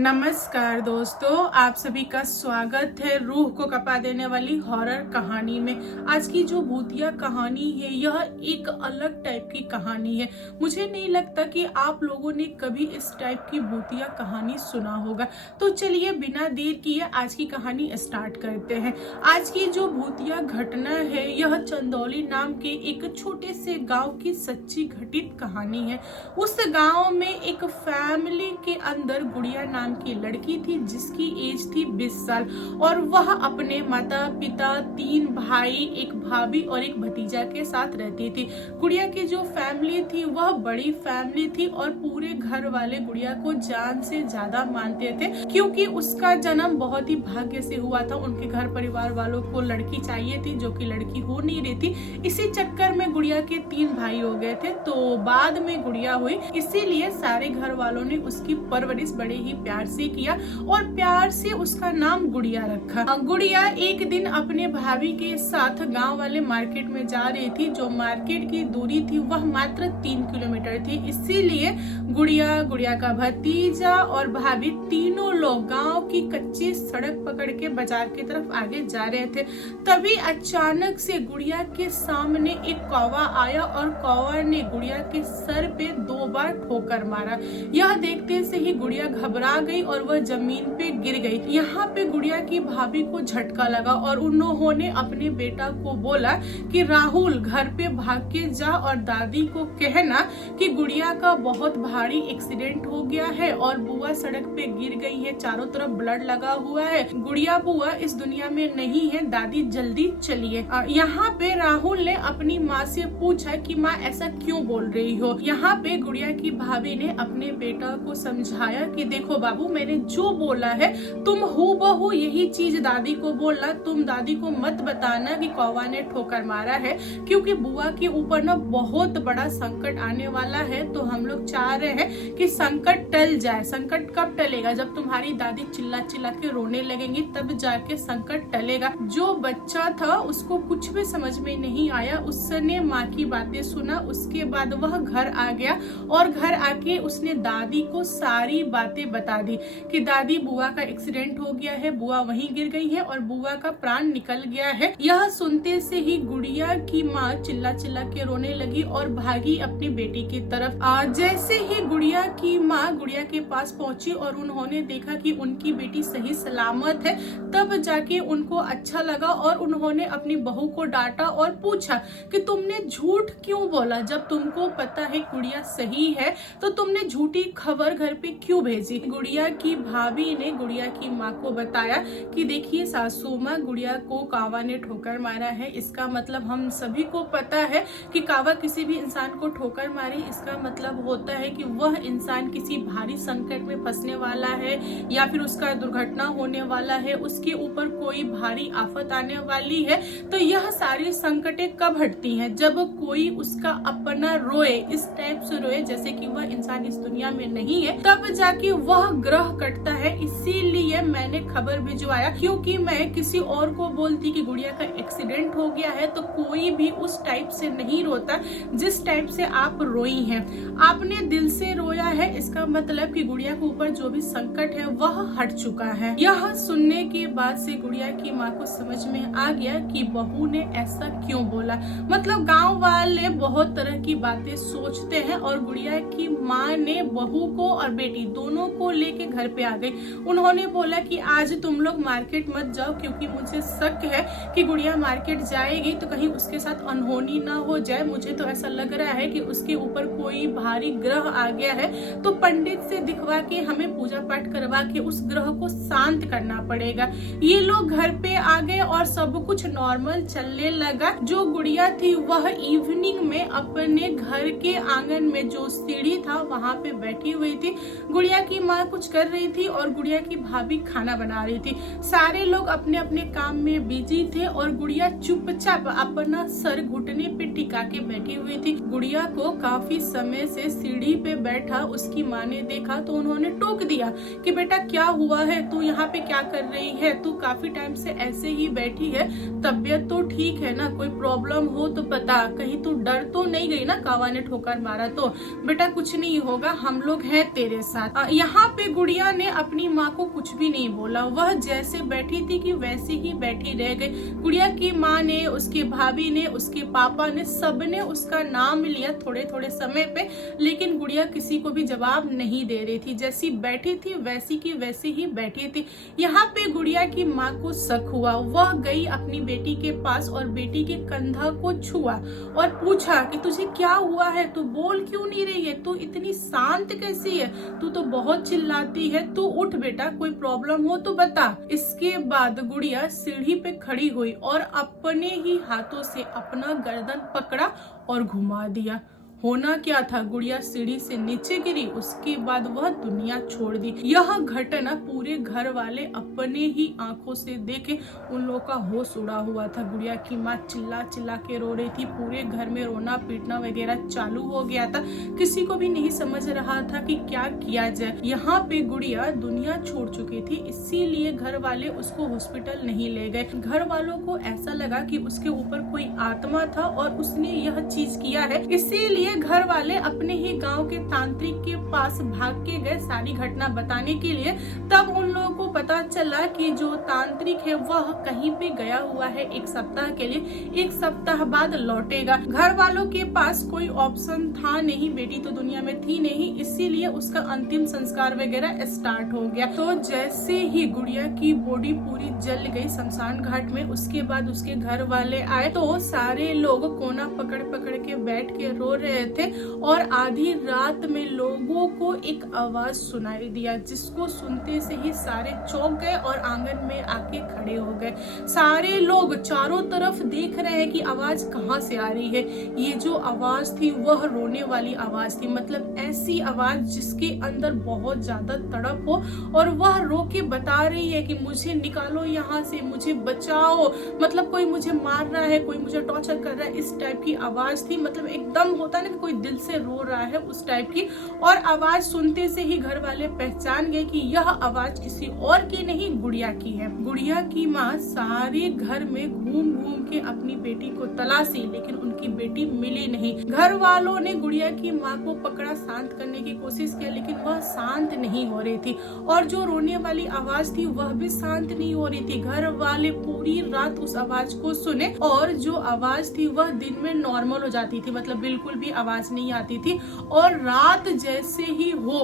नमस्कार दोस्तों, आप सभी का स्वागत है रूह को कपा देने वाली हॉरर कहानी में। आज की जो भूतिया कहानी है यह एक अलग टाइप की कहानी है। मुझे नहीं लगता कि आप लोगों ने कभी इस टाइप की भूतिया कहानी सुना होगा। तो चलिए बिना देर किए आज की कहानी स्टार्ट करते हैं। आज की जो भूतिया घटना है यह चंदौली नाम के एक छोटे से गाँव की सच्ची घटित कहानी है। उस गाँव में एक फैमिली के अंदर गुड़िया नाम की लड़की थी जिसकी एज थी 20 साल और वह अपने माता पिता, 3 भाई, एक भाभी और एक भतीजा के साथ रहती थी। गुड़िया की जो फैमिली थी वह बड़ी फैमिली थी और पूरे घर वाले गुड़िया को जान से ज्यादा मानते थे क्योंकि उसका जन्म बहुत ही भाग्य से हुआ था। उनके घर परिवार वालों को लड़की चाहिए थी जो कि लड़की हो नहीं रही थी। इसी चक्कर में गुड़िया के 3 भाई हो गए थे, तो बाद में गुड़िया हुई, इसीलिए सारे घर वालों ने उसकी परवरिश बड़े ही प्यार से किया और प्यार से उसका नाम गुड़िया रखा। गुड़िया एक दिन अपने भाभी के साथ गांव वाले मार्केट में जा रही थी। जो मार्केट की दूरी थी वह मात्र 3 किलोमीटर थी, इसीलिए गुड़िया का भतीजा और भाभी तीनों लोग गांव की कच्ची सड़क पकड़ के बाजार की तरफ आगे जा रहे थे। तभी अचानक से गुड़िया के सामने एक कौवा आया और कौवा ने गुड़िया के सर पे 2 बार ठोकर मारा। यह देखते से ही गुड़िया घबरा गई और वह जमीन पे गिर गई। यहाँ पे गुड़िया की भाभी को झटका लगा और उन्होंने अपने बेटा को बोला कि राहुल घर पे भाग के जा और दादी को कहना कि गुड़िया का बहुत भारी एक्सीडेंट हो गया है और बुआ सड़क पे गिर गई है, चारों तरफ ब्लड लगा हुआ है, गुड़िया बुआ इस दुनिया में नहीं है, दादी जल्दी चलिए। यहाँ पे राहुल ने अपनी माँ से पूछा कि माँ ऐसा क्यों बोल रही हो। यहाँ पे गुड़िया की भाभी ने अपने बेटा को समझाया कि देखो बाबू, मैंने जो बोला है तुम हूबहू यही चीज दादी को बोलना। तुम दादी को मत बताना कि कौवा ने ठोकर मारा है, क्योंकि बुआ के ऊपर ना बहुत बड़ा संकट आने वाला है। तो हम लोग चाह रहे हैं कि संकट टल जाए। संकट कब टलेगा? जब तुम्हारी दादी चिल्ला चिल्ला के रोने लगेंगी तब जाके संकट टलेगा। जो बच्चा था उसको कुछ भी समझ में नहीं आया, उसने माँ की बातें सुना। उसके बाद वह घर आ गया और घर आके उसने दादी को सारी बातें बता दी कि दादी बुआ का एक्सीडेंट हो गया है, बुआ वहीं गिर गई है और बुआ का प्राण निकल गया है। यह सुनते से ही गुड़िया की माँ चिल्ला चिल्ला के रोने लगी और भागी अपनी बेटी की तरफ। जैसे ही गुड़िया की माँ गुड़िया के पास पहुंची और उन्होंने देखा कि उनकी बेटी सही सलामत है, तब जाके उनको अच्छा लगा और उन्होंने अपनी बहू को डांटा और पूछा कि तुमने झूठ क्यों बोला? जब तुमको पता है गुड़िया सही है तो तुमने झूठी खबर घर पे क्यों भेजी? गुड़िया की भाभी ने गुड़िया की माँ को बताया कि देखिए सासू माँ, गुड़िया को कौवा ने ठोकर मारा है। इसका मतलब हम सभी को पता है कि कौवा किसी भी इंसान को ठोकर मारे, इसका मतलब होता है कि वह इंसान किसी भारी संकट में फंसने वाला है या फिर उसका दुर्घटना होने वाला है, उसके ऊपर कोई भारी आफत आने वाली है। तो यह सारी संकटें कब हटती हैं? जब कोई उसका अपना रोए, इस टाइप से रोए जैसे कि वह इंसान इस दुनिया में नहीं है, तब जाके वह ग्रह कटता है। इसीलिए मैंने खबर भिजवाया, क्योंकि मैं किसी और को बोलती कि गुड़िया का एक्सीडेंट हो गया है तो कोई भी उस टाइप से नहीं रोता जिस टाइप से आप रोई हैं। आपने दिल से रोया है, इसका मतलब कि गुड़िया के ऊपर जो भी संकट है वह हट चुका है। यह सुनने के बाद से गुड़िया की माँ को समझ में आ गया कि बहू ने ऐसा क्यों बोला। मतलब गाँव वाले बहुत तरह की बातें सोचते हैं और गुड़िया की माँ ने बहू को और बेटी दोनों को लेके घर पे आ गई। उन्होंने बोला कि आज तुम लोग मार्केट मत जाओ, क्योंकि मुझे शक है कि गुड़िया मार्केट जाएगी तो कहीं उसके साथ अनहोनी ना हो जाए। मुझे तो ऐसा लग रहा है कि उसके ऊपर कोई भारी ग्रह आ गया है, तो पंडित से दिखवा के हमें पूजा पाठ करवा के उस ग्रह को शांत करना पड़ेगा। ये लोग घर पे आ गए और सब कुछ नॉर्मल चलने लगा। जो गुड़िया थी वह इवनिंग में अपने घर के आंगन में जो सीढ़ी था वहां पे बैठी हुई थी। गुड़िया की माँ कुछ कर रही थी और गुड़िया की भाभी खाना बना रही थी। सारे लोग अपने अपने काम में बिजी थे और गुड़िया चुपचाप अपना सर घुटने पे टिका के बैठी हुई थी। गुड़िया को काफी समय से सीढ़ी पे बैठा उसकी माँ ने देखा तो उन्होंने टोक दिया कि बेटा क्या हुआ है, तू यहाँ पे क्या कर रही है, तू काफी टाइम से ऐसे ही बैठी है, तबीयत तो ठीक है ना, कोई प्रॉब्लम हो तो बता, कहीं तू डर तो नहीं गई ना, कावा ने ठोकर मारा तो। बेटा कुछ नहीं होगा, हम लोग हैं तेरे साथ। यहाँ पे गुड़िया ने अपनी माँ को कुछ भी नहीं बोला, वह जैसे बैठी थी कि वैसे ही बैठी रह गई। गुड़िया की माँ ने, उसकी भाभी ने, उसके पापा ने, सबने उसका नाम लिया थोड़े थोड़े समय पे, लेकिन गुड़िया किसी को भी जवाब नहीं दे रही थी। जैसी बैठी थी वैसी की वैसी ही बैठी थी। यहाँ पे गुड़िया की माँ को शक हुआ, वह गई अपनी बेटी के पास और बेटी के कंधा को छुआ और पूछा कि तुझे क्या हुआ है, तू बोल क्यों नहीं रही है, तू इतनी शांत कैसी है, तू तो बहुत चिल्लाती है, तू उठ बेटा, कोई प्रॉब्लम हो तो बता। इसके बाद गुड़िया सीढ़ी पे खड़ी हुई और अपने ही हाथों से अपना गर्दन पकड़ा और घुमा दिया। होना क्या था, गुड़िया सीढ़ी से नीचे गिरी, उसके बाद वह दुनिया छोड़ दी। यह घटना पूरे घर वाले अपने ही आंखों से देखे, उन लोगों का होश उड़ा हुआ था। गुड़िया की माँ चिल्ला चिल्ला के रो रही थी, पूरे घर में रोना पीटना वगैरह चालू हो गया था। किसी को भी नहीं समझ रहा था कि क्या किया जाए। यहाँ पे गुड़िया दुनिया छोड़ चुकी थी, इसीलिए घर वाले उसको हॉस्पिटल नहीं ले गए। घर वालों को ऐसा लगा कि उसके ऊपर कोई आत्मा था और उसने यह चीज किया है, इसीलिए घर वाले अपने ही गांव के तांत्रिक के पास भाग के गए सारी घटना बताने के लिए। तब उन लोगों को पता चला कि जो तांत्रिक है वह कहीं पे गया हुआ है 1 सप्ताह के लिए, 1 सप्ताह बाद लौटेगा। घर वालों के पास कोई ऑप्शन था नहीं, बेटी तो दुनिया में थी नहीं, इसीलिए उसका अंतिम संस्कार वगैरह स्टार्ट हो गया। तो जैसे ही गुड़िया की बॉडी पूरी जल गई शमशान घाट में, उसके बाद उसके घर वाले आए तो सारे लोग कोना पकड़ पकड़ के बैठ के रो रहे थे और आधी रात में लोगों को एक आवाज सुनाई दिया, जिसको सुनते से ही सारे चौंक गए और आंगन में आके खड़े हो गए। सारे लोग चारों तरफ देख रहे हैं कि आवाज कहाँ से आ रही है। ये जो आवाज थी वह रोने वाली आवाज थी, मतलब ऐसी आवाज जिसके अंदर बहुत ज्यादा तड़प हो और वह रो के बता रही है कि मुझे निकालो यहाँ से, मुझे बचाओ, मतलब कोई मुझे मार रहा है, कोई मुझे टॉर्चर कर रहा है, इस टाइप की आवाज थी। मतलब एकदम होता है ना कोई दिल से रो रहा है, उस टाइप की। और आवाज सुनते से ही घर वाले पहचान गए कि यह आवाज किसी और की नहीं, गुड़िया की है। गुड़िया की माँ सारे घर में घूम घूम के अपनी बेटी को तलाशी, लेकिन उनकी बेटी मिली नहीं। घर वालों ने गुड़िया की माँ को पकड़ा, शांत करने की कोशिश किया, लेकिन वह शांत नहीं हो रही थी और जो रोने वाली आवाज थी वह भी शांत नहीं हो रही थी। घर वाले पूरी रात उस आवाज को सुने और जो आवाज थी वह दिन में नॉर्मल हो जाती थी, मतलब बिल्कुल भी आवाज नहीं आती थी, और रात जैसे ही हो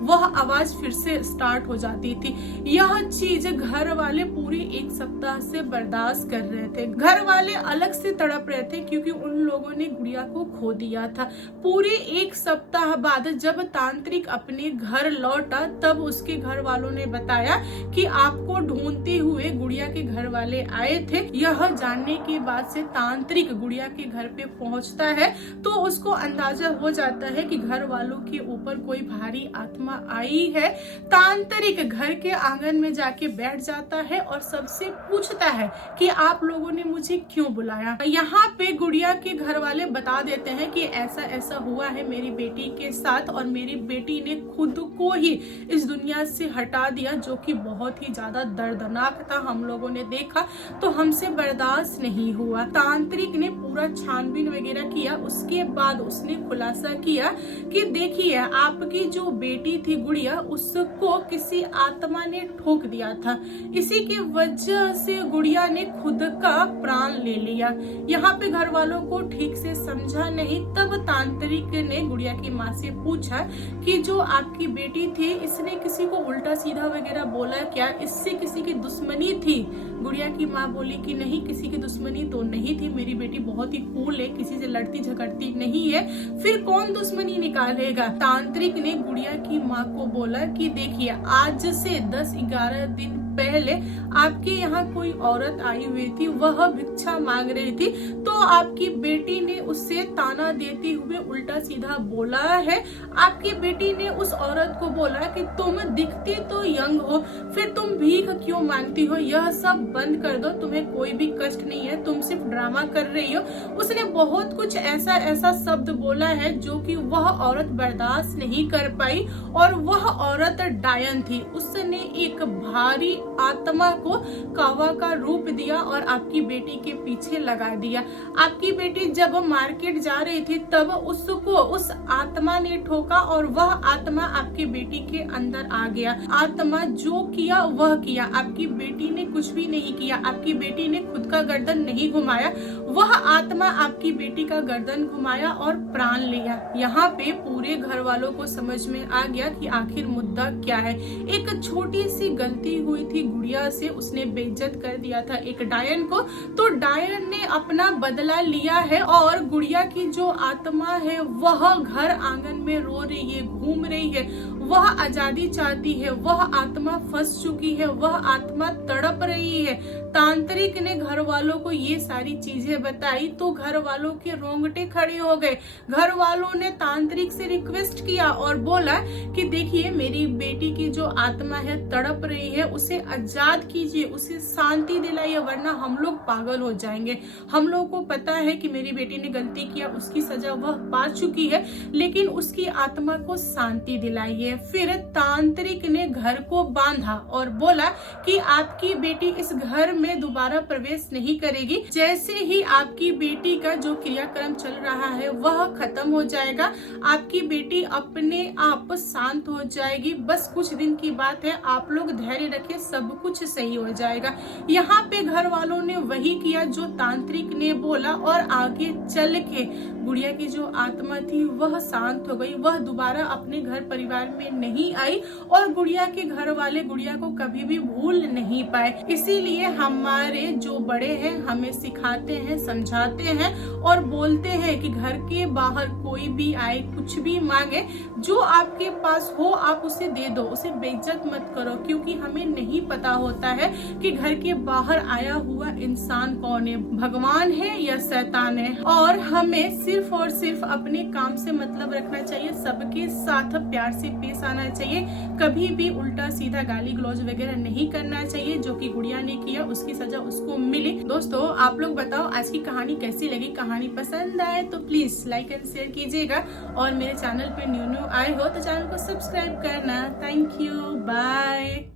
वह आवाज फिर से स्टार्ट हो जाती थी। यह चीज घर वाले पूरी 1 सप्ताह से बर्दाश्त कर रहे थे। घर वाले अलग से तड़प रहे थे क्योंकि उन लोगों ने गुड़िया को खो दिया था। पूरे 1 सप्ताह बाद जब तांत्रिक अपने घर लौटा तब उसके घर वालों ने बताया कि आपको ढूंढते हुए गुड़िया के घर वाले आए थे। यह जानने के बाद से तांत्रिक गुड़िया के घर पे पहुंचता है तो उसको अंदाजा हो जाता है कि घर वालों के ऊपर कोई भारी आत्मा आई है। तांत्रिक घर के आंगन में जाके बैठ जाता है और सबसे पूछता है कि आप लोगों ने मुझे क्यों बुलाया। यहाँ पे गुड़िया के घर वाले बता देते हैं कि ऐसा ऐसा हुआ है मेरी बेटी के साथ और मेरी बेटी ने खुद को ही इस दुनिया से हटा दिया, जो कि बहुत ही ज्यादा दर्दनाक था। हम लोगों ने देखा तो हमसे बर्दाश्त नहीं हुआ। तांत्रिक ने पूरा छानबीन वगैरह किया, उसके बाद उसने खुलासा किया कि देखिए आपकी जो बेटी थी गुड़िया, उसको किसी आत्मा ने ठोक दिया था, इसी की वजह से गुड़िया ने खुद का प्राण ले लिया। यहाँ पे घर वालों को ठीक से समझा नहीं। तब तांत्रिक ने गुड़िया की माँ से पूछा कि जो आपकी बेटी थी इसने किसी को उल्टा सीधा वगैरह बोला क्या, इससे किसी की दुश्मनी थी? गुड़िया की माँ बोली कि नहीं, किसी की दुश्मनी तो नहीं थी, मेरी बेटी बहुत ही कूल है, किसी से लड़ती झगड़ती नहीं है, फिर कौन दुश्मनी निकालेगा। तांत्रिक ने गुड़िया की माँ को बोला कि देखिए आज से 10-11 दिन पहले आपके यहाँ कोई औरत आई हुई थी, वह भिक्षा मांग रही थी, तो आपकी बेटी ने उससे ताना देते हुए उल्टा सीधा बोला है। आपकी बेटी ने उस औरत को बोला कि तुम दिखती तो यंग हो, फिर तुम भीख क्यों मांगती हो, यह सब बंद कर दो, तुम्हें कोई भी कष्ट नहीं है, तुम सिर्फ ड्रामा कर रही हो। उसने बहुत कुछ ऐसा ऐसा शब्द बोला है जो कि वह औरत बर्दाश्त नहीं कर पाई, और वह औरत डायन थी। उसने एक भारी आत्मा को कौवा का रूप दिया और आपकी बेटी के पीछे लगा दिया। आपकी बेटी जब मार्केट जा रही थी तब उसको उस आत्मा ने ठोका और वह आत्मा आपकी बेटी के अंदर आ गया। आत्मा जो किया वह किया, आपकी बेटी ने कुछ भी नहीं किया। आपकी बेटी ने खुद का गर्दन नहीं घुमाया, वह आत्मा आपकी बेटी का गर्दन घुमाया और प्राण लिया। यहाँ पे पूरे घर वालों को समझ में आ गया कि आखिर मुद्दा क्या है। एक छोटी सी गलती हुई थी गुड़िया से, उसने बेइज्जत कर दिया था एक डायन को, तो डायन ने अपना बदला लिया है और गुड़िया की जो आत्मा है वह घर आंगन में रो रही है, घूम रही है, वह आजादी चाहती है, वह आत्मा फंस चुकी है, वह आत्मा तड़प रही है। तांत्रिक ने घर वालों को ये सारी चीजें बताई तो घर वालों के रोंगटे खड़े हो गए। घर वालों ने तांत्रिक से रिक्वेस्ट किया और बोला कि देखिए मेरी बेटी की जो आत्मा है तड़प रही है, उसे आजाद कीजिए, उसे शांति दिलाइए, वरना हम लोग पागल हो जाएंगे। हम लोगों को पता है कि मेरी बेटी ने गलती किया, उसकी सजा वह पा चुकी है, लेकिन उसकी आत्मा को शांति दिलाइए। फिर तांत्रिक ने घर को बांधा और बोला कि आपकी बेटी इस घर में दोबारा प्रवेश नहीं करेगी। जैसे ही आपकी बेटी का जो क्रियाक्रम चल रहा है वह खत्म हो जाएगा, आपकी बेटी अपने आप शांत हो जाएगी। बस कुछ दिन की बात है, आप लोग धैर्य रखें, सब कुछ सही हो जाएगा। यहाँ पे घर वालों ने वही किया जो तांत्रिक ने बोला और आगे चल के गुड़िया की जो आत्मा थी वह शांत हो गई, वह दोबारा अपने घर परिवार में नहीं आई और गुड़िया के घर वाले गुड़िया को कभी भी भूल नहीं पाए। इसीलिए हमारे जो बड़े हैं हमें सिखाते हैं, समझाते हैं और बोलते हैं कि घर के बाहर कोई भी आए, कुछ भी मांगे, जो आपके पास हो आप उसे दे दो, उसे बेइज्जत मत करो, क्योंकि हमें नहीं पता होता है कि घर के बाहर आया हुआ इंसान कौन है, भगवान है या शैतान है। और हमें सिर्फ और सिर्फ अपने काम से मतलब रखना चाहिए, सबके साथ प्यार से पेश आना चाहिए, कभी भी उल्टा सीधा गाली गलौज वगैरह नहीं करना चाहिए। जो कि गुड़िया ने किया उसकी सजा उसको मिली। दोस्तों आप लोग बताओ आज की कहानी कैसी लगी, कहानी पसंद आए तो प्लीज लाइक एंड शेयर कीजिएगा, और मेरे चैनल पे न्यू आए हो तो चैनल को सब्सक्राइब करना। Thank you, bye.